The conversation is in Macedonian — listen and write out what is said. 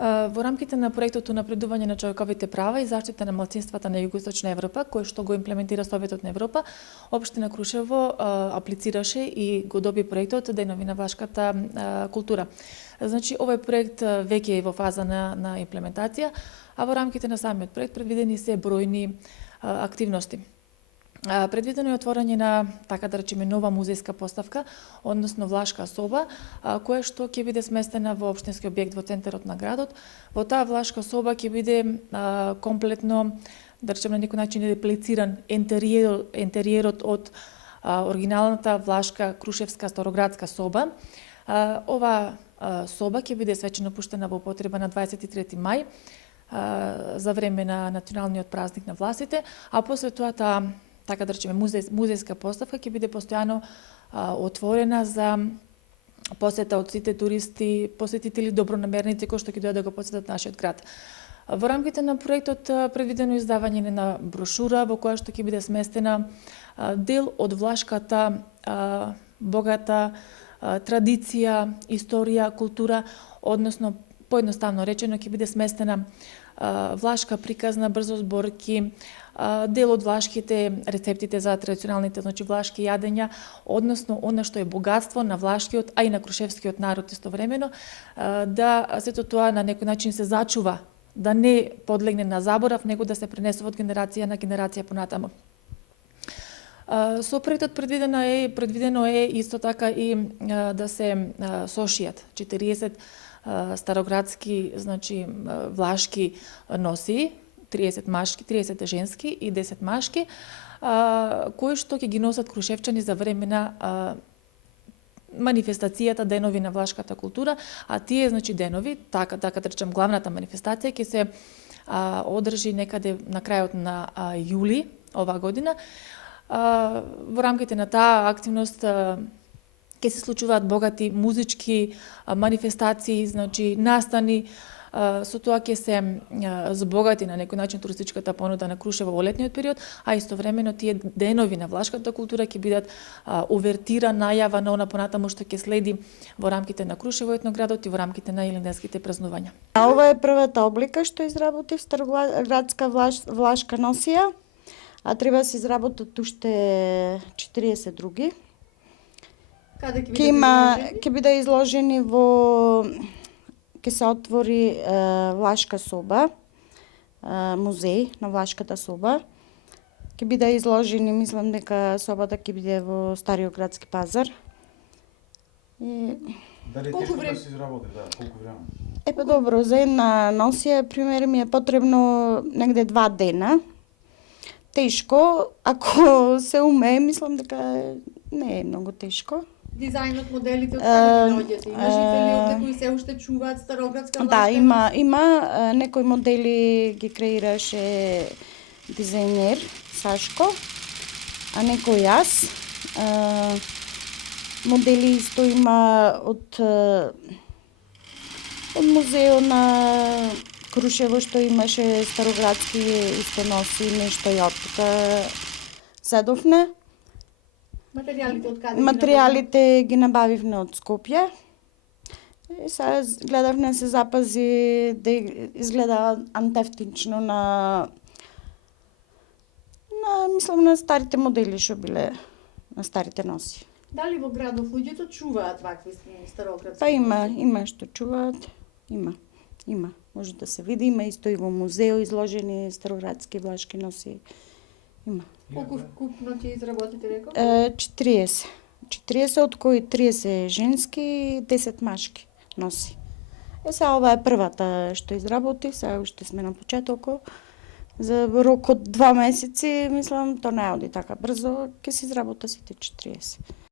Во рамките на проектот Унапредување на човековите права и заштита на малцинствата на Југоисточна Европа, кој што го имплементира Советот на Европа, општина Крушево аплицираше и го доби проектот Денови на влашката култура. Значи, овој проект веќе е во фаза на имплементација, а во рамките на самиот проект предвидени се бројни активности. Предвидено е отворање на, така да речеме, нова музејска поставка, односно влашка соба, која што ќе биде сместена во општински објект во центарот на градот. Во таа влашка соба ќе биде комплетно, да речеме, на некој начин реплициран ентериерот од оригиналната влашка крушевска староградска соба. Ова соба ќе биде свечено пуштена во употреба на 23 мај за време на националниот празник на властите, а после тоа таа, така да речеме, музејска поставка ќе биде постојано отворена за посета од сите туристи, посетители, добронамерници кои што ќе дојдат да го посетат нашиот град. Во рамките на проектот предвидено издавање на брошура во која што ќе биде сместена дел од влашката богата традиција, историја, култура, односно поедноставно речено ќе биде сместена влашка приказна, брзозборки, дел од влашките рецептите за традиционалните, значи влашки јадења, односно она што е богатство на влашкиот, а и на крушевскиот народ истовремено, да сето тоа на некој начин се зачува, да не подлегне на заборав, него да се пренесува од генерација на генерација понатаму. Со проектот предвидено е исто така и да се сошијат 40 староградски, значи влашки носи, 30 машки, 30 женски и 10 машки, кои што ќе ги носат крушевчани за време на манифестацијата Денови на влашката култура, а тие, значи, денови, така да речем, главната манифестација ќе се одржи некаде на крајот на јули оваа година. Во рамките на таа активност ќе се случуваат богати музички манифестации, значи настани, со тоа ќе се збогати на некој начин туристичката понуда на Крушево во летниот период, а истовремено тие денови на влашката култура ќе бидат увертира, најава на она понатаму што ќе следи во рамките на Крушево етноградот и во рамките на илинденските празнувања. Ова е првата облика што изработив, староградска влашка носија, а треба да се изработат уште 40 други. Каде ќе биде изложени во ќе се отвори влашка соба, музеј на влашката соба. Ќе биде изложени, мислам дека собата ќе биде во Стариот градски пазар. Дали колку тешко да се изработи, колку време? Па добро, за една носија, пример, ми е потребно негде 2 дена. Тешко, ако се умее, мислам дека не е многу тешко. Дизајнот, моделите, од каде ги доаѓате? Има жители од кои се уште чуваат староградска влашка? Да, има некои модели ги креираше дизајнер Сашко, а некој јас. Модели исто има од музеот на Крушево што имаше староградски исто носи, нешто и од тука седовне. Материјалите од каде? Материјалите ги набавивме од Скопје. И сега гледавме се запази да изгледа антевтично на мислам на старите модели што биле на старите носи. Дали во градов луѓето чуваат вакви староградски? Па има што чуваат. Има. Може да се види, има исто и во музео изложени староградски влашки носи. Има. Колку вкупно ќе изработите, рекол? 40. 40, од кои 30 женски и 10 машки носи. Сега ова е првата што изработив, сега уште сме на почетокот. За рок од 2 месеци, мислам, то не оди така брзо, ќе се изработа сите 40.